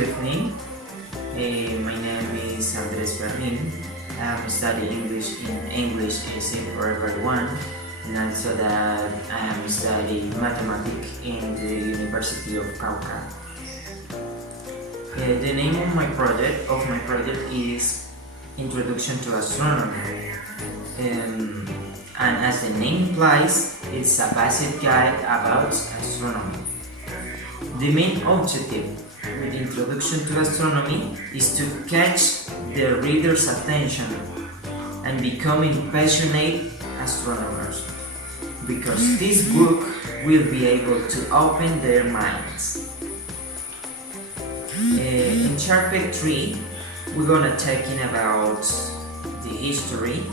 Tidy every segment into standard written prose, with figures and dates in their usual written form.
Good evening. My name is Ferrin. I'm studying English in English is for everyone, and also that I am studying mathematics in the University of Cauca. The name of my project is Introduction to Astronomy. And as the name implies, it's a basic guide about astronomy. The main objective with Introduction to Astronomy is to catch the reader's attention and becoming passionate astronomers, because this book will be able to open their minds. In chapter 3, we're gonna talking about the history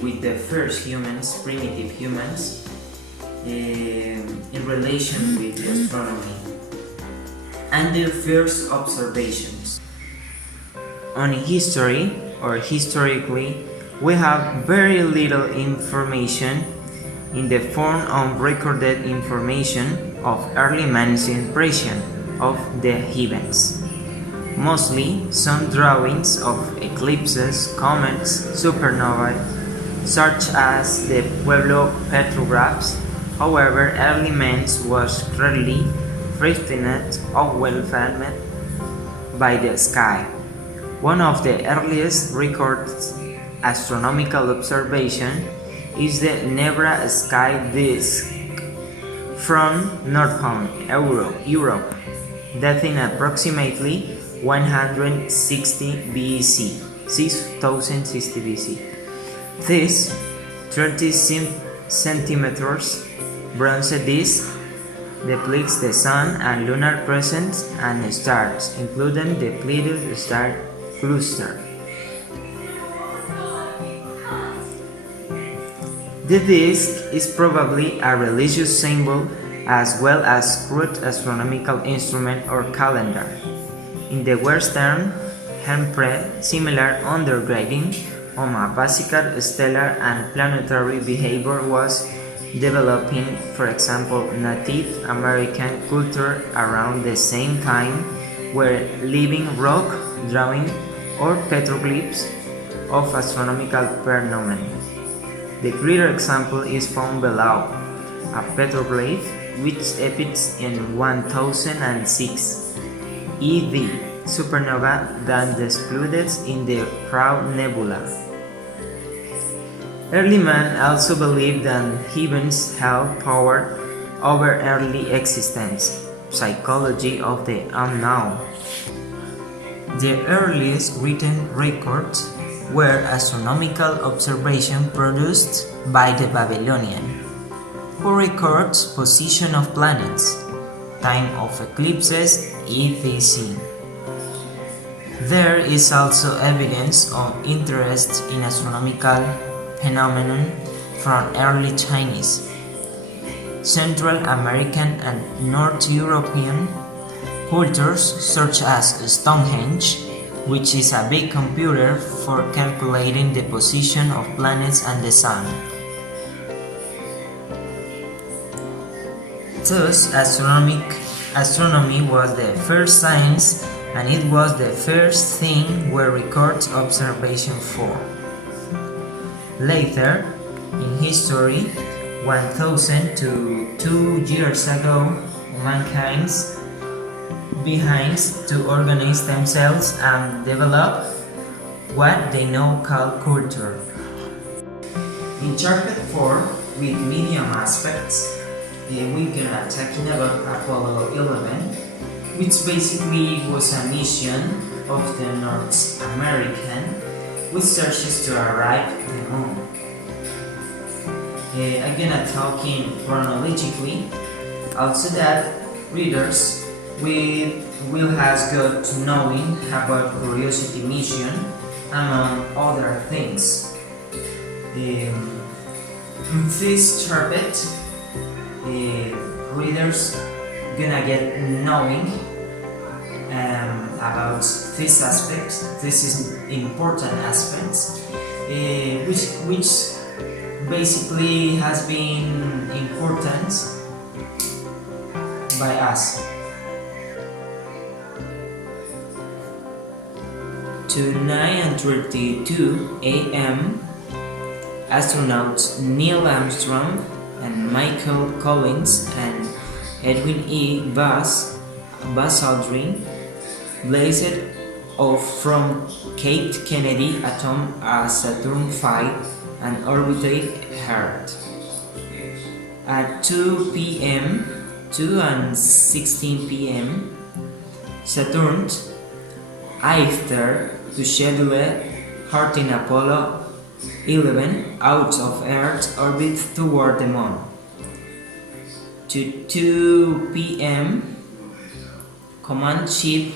with the first humans, primitive humans, in relation with astronomy and their first observations. On history, or historically, we have very little information in the form of recorded information of early man's impression of the heavens. Mostly some drawings of eclipses, comets, supernovae, such as the Pueblo petrographs. However, early man was clearly frightened or overwhelmed by the sky. One of the earliest recorded astronomical observation is the Nebra sky disk from northern Europe, dating approximately 160 BC, 6060 BC. This 30 centimeters bronze disk depicts the sun and lunar crescents and stars, including the Pleiades star cluster. The disk is probably a religious symbol as well as crude astronomical instrument or calendar. In the Western Hemisphere, similar understanding on a basic stellar and planetary behavior was developing. For example, Native American culture around the same time were living rock drawing or petroglyphs of astronomical phenomena. The clear example is found below, a petroglyph which depicts in 1006 ED supernova that exploded in the Proud Nebula. Early man also believed that heavens held power over early existence, psychology of the unknown. The earliest written records were astronomical observations produced by the Babylonian, who records position of planets, time of eclipses, etc. There is also evidence of interest in astronomical phenomenon from early Chinese, Central American and North European cultures such as Stonehenge, which is a big computer for calculating the position of planets and the sun. Thus, astronomy was the first science, and it was the first thing where records observation for. Later, in history, 1000 to 2 years ago, mankind began to organize themselves and develop what they now call culture. In chapter 4, with medium aspects, we're gonna talking about Apollo 11, which basically was a mission of the North American with searches to arrive at the moon. I'm gonna talking chronologically, also that readers will has got to knowing about Curiosity mission among other things. In this chapter, readers gonna get knowing about this aspect. This is important aspects, which basically has been important by us. to 9:32 a.m., astronauts Neil Armstrong and Michael Collins and Edwin E. Buzz Aldrin blazed off from Cape Kennedy atop Saturn V and orbited Earth. At 2 p.m., 2:16 p.m., Saturn, after to schedule Hortin Apollo 11 out of Earth's orbit toward the Moon. To 2 p.m., command ship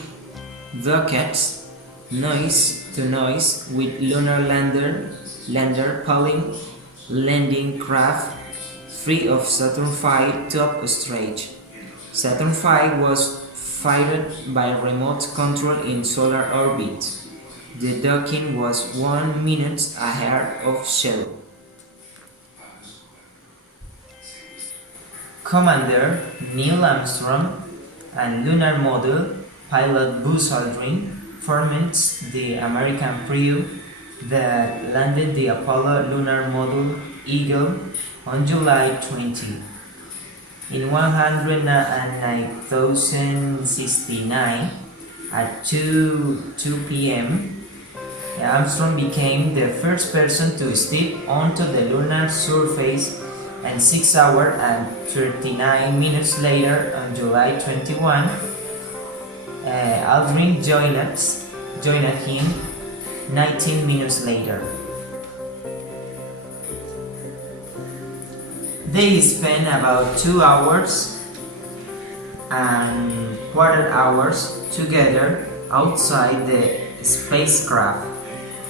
rockets noise to noise with lunar lander pulling landing craft free of Saturn V top stage. Saturn V was fired by remote control in solar orbit. The docking was 1 minute ahead of schedule. Commander Neil Armstrong and lunar module pilot Buzz Aldrin formed the American crew that landed the Apollo lunar module Eagle on July 20. In 109,069 at 2 p.m., Armstrong became the first person to step onto the lunar surface, and 6 hours and 39 minutes later, on July 21, Aldrin joined him 19 minutes later. They spent about 2 hours and quarter hours together outside the spacecraft,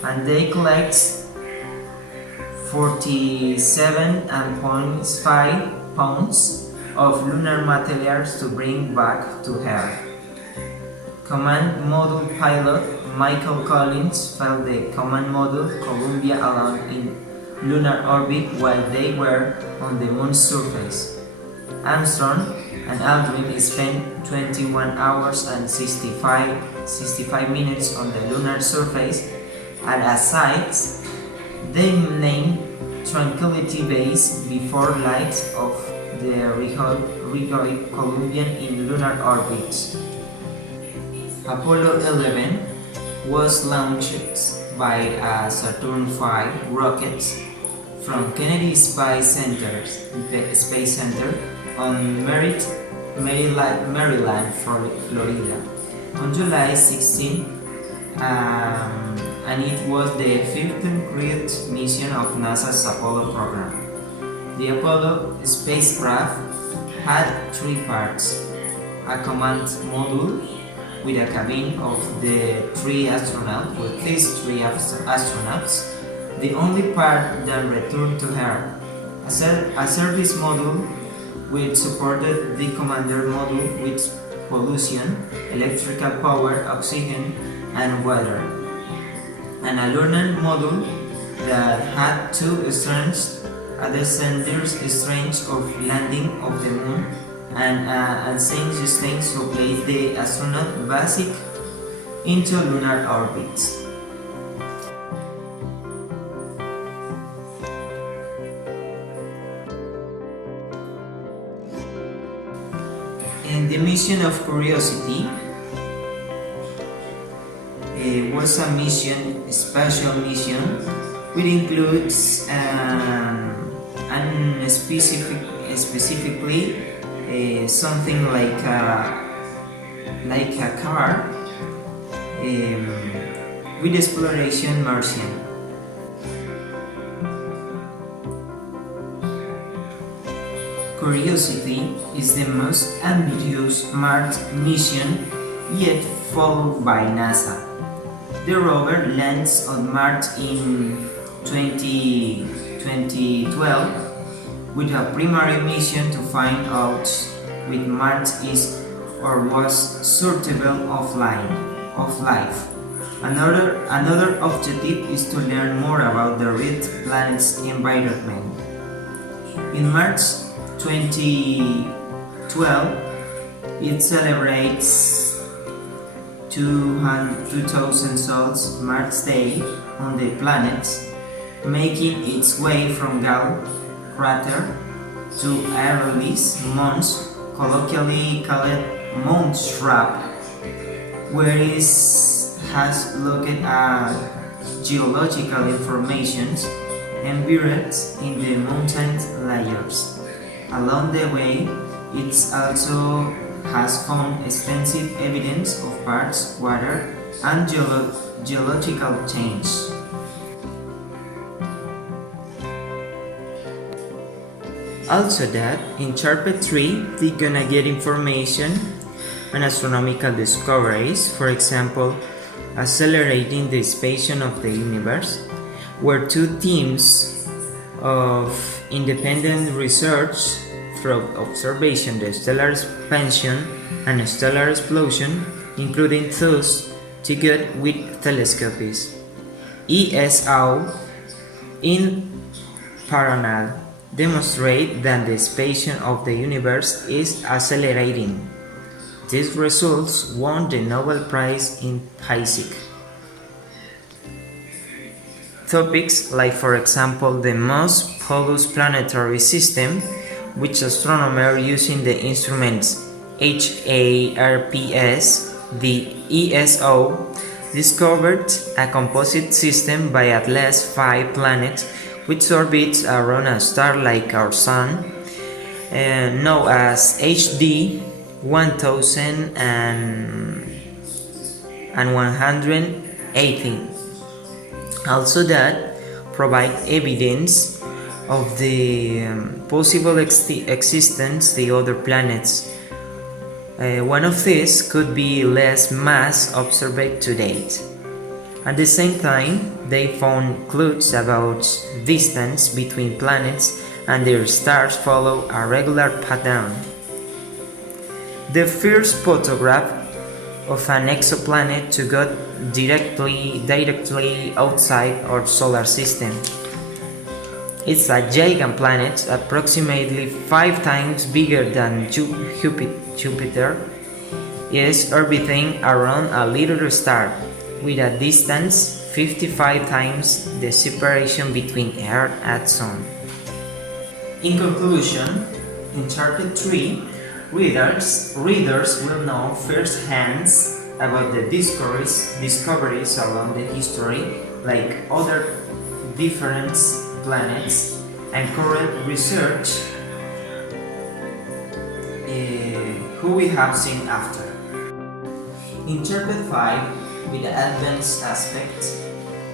and they collected 47.5 pounds of lunar materials to bring back to Earth. Command Module pilot Michael Collins flew the Command Module Columbia alone in lunar orbit while they were on the Moon's surface. Armstrong and Aldrin spent 21 hours and 65 minutes on the lunar surface, and as sites, they named Tranquility Base before light of the regolith Columbian in lunar orbit. Apollo 11 was launched by a Saturn V rocket from Kennedy Space Center on Maryland, Florida, on July 16, and it was the 15th crewed mission of NASA's Apollo program. The Apollo spacecraft had 3 parts: a command module with a cabin of the 3 astronauts, with these 3 astronauts, the only part that returned to Earth, a service module which supported the commander module with pollution, electrical power, oxygen, and water, and a lunar module that had 2 strands, a descender's strange of landing of the Moon and ascent strange to place the astronaut basic into lunar orbit. And the mission of Curiosity was a special mission, which includes specifically something like a car with exploration Martian. Curiosity is the most ambitious Mars mission yet followed by NASA. The rover lands on Mars in 2012 with a primary mission to find out if Mars is or was suitable of life. Another objective is to learn more about the red planet's environment. In March 2012, it celebrates 2000 sols Mars Day on the planet, making its way from Gall crater to Aerolis Mons, colloquially called Mount Shrub, where it has looked at geological informations embedded in the mountain layers. Along the way, it also has found extensive evidence of parts, water, and geological change. Also that, in chapter 3, we're gonna get information on astronomical discoveries, for example, accelerating the expansion of the universe, where two teams of independent research through observation, the stellar expansion and stellar explosion, including those together with telescopes. ESO in parallel demonstrate that the expansion of the universe is accelerating. These results won the Nobel Prize in Physics. Topics like, for example, the most populous planetary system, which astronomers using the instruments HARPS, the ESO, discovered a composite system by at least 5 planets which orbits around a star like our Sun, known as HD 1118. Also that provide evidence of the possible existence of the other planets. One of these could be less mass observed to date. At the same time, they found clues about distance between planets and their stars follow a regular pattern. The first photograph of an exoplanet to go directly outside our solar system. It's a giant planet, approximately 5 times bigger than Jupiter. It is orbiting around a little star, with a distance 55 times the separation between Earth and Sun. In conclusion, in chapter 3, readers will know firsthand about the discoveries along the history, like other different planets and current research who we have seen after. In chapter 5, with the advanced aspects,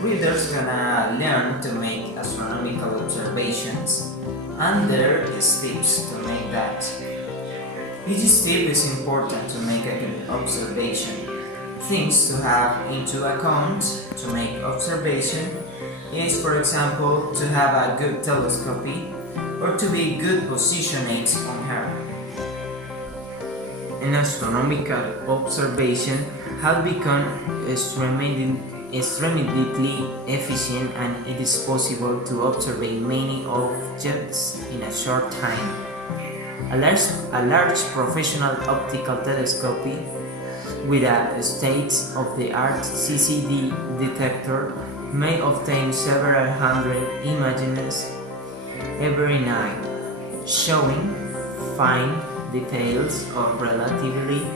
readers gonna learn to make astronomical observations and there is tips to make that. Each step is important to make a good observation. Things to have into account to make observation is, for example, to have a good telescope or to be good positioned on Earth. An astronomical observation has become extremely efficient and it is possible to observe many objects in a short time. A large professional optical telescope with a state-of-the-art CCD detector may obtain several hundred images every night, showing fine details of relativity,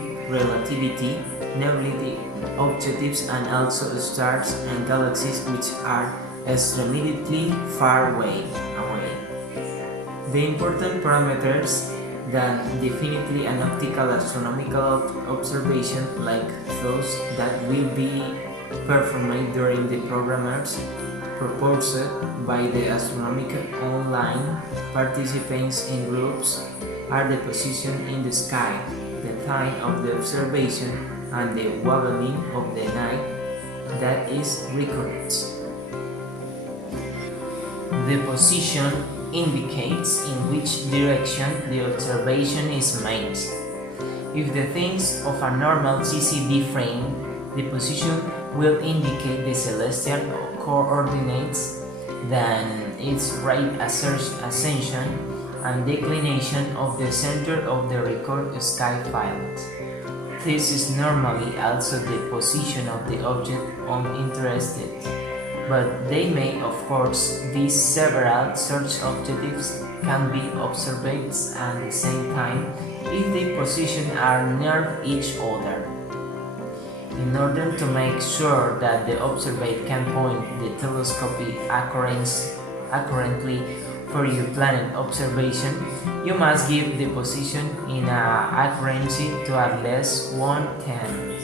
namely objects and also stars and galaxies which are extremely far away. The important parameters that definitely an optical astronomical observation, like those that will be performed during the programs proposed by the astronomical online participants in groups, are the position in the sky, the time of the observation, and the wobbling of the night that is recorded. The position indicates in which direction the observation is made. If the things of a normal CCD frame, the position will indicate the celestial coordinates, then its right ascension and declination of the center of the record sky files. This is normally also the position of the object uninterested, but they may of course be several such objectives can be observed at the same time if the positions are near each other. In order to make sure that the observer can point the telescope accurately for your planet observation, you must give the position in accuracy to at least 1/10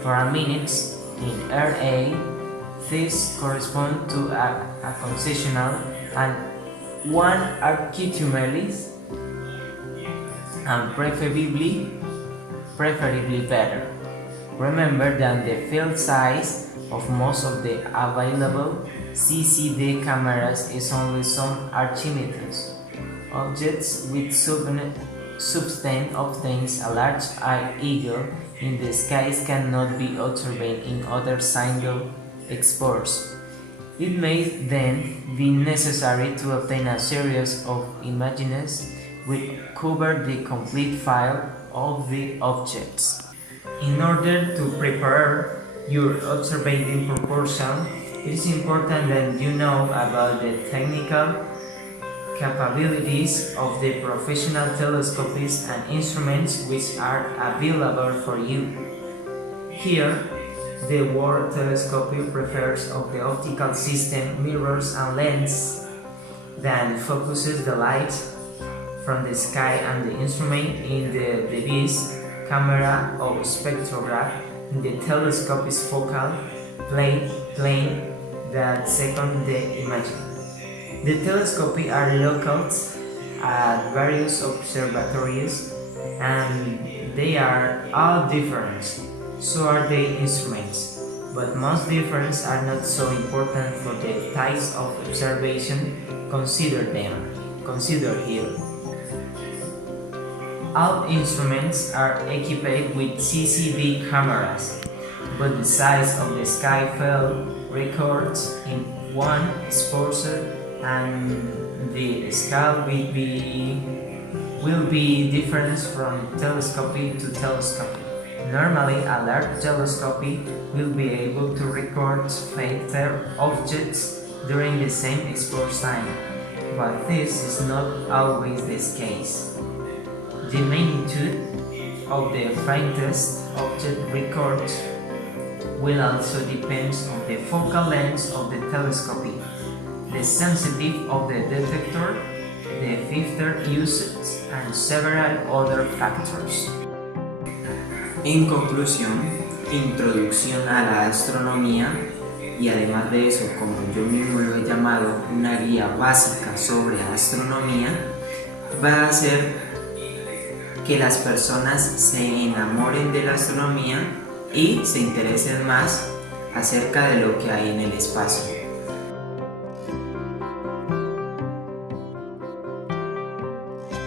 for a minute in RA. This corresponds to a concessional and one archimedes and preferably better. Remember that the field size of most of the available CCD cameras is only some Archimedes. Objects with substance obtains a large eagle in the skies cannot be observed in other single exports. It may then be necessary to obtain a series of images which cover the complete file of the objects. In order to prepare your observing proposal, it is important that you know about the technical capabilities of the professional telescopes and instruments which are available for you. Here, the word telescope refers to the optical system, mirrors and lens that focuses the light from the sky and the instrument in the device, camera or spectrograph in the telescope's focal plane that second the image. The telescopes are located at various observatories and they are all different, so are the instruments, but most differences are not so important for the types of observation. Consider here. All instruments are equipped with CCD cameras, but the size of the sky field records in one exposure and the scale will be different from telescope to telescope. Normally, a large telescope will be able to record fainter objects during the same exposure time, but this is not always the case. The magnitude of the faintest object recorded will also depend on the focal length of the telescope, the sensitivity of the detector, the filter used, and several other factors. En conclusión, introducción a la astronomía y además de eso, como yo mismo lo he llamado, una guía básica sobre astronomía, va a hacer que las personas se enamoren de la astronomía y se interesen más acerca de lo que hay en el espacio.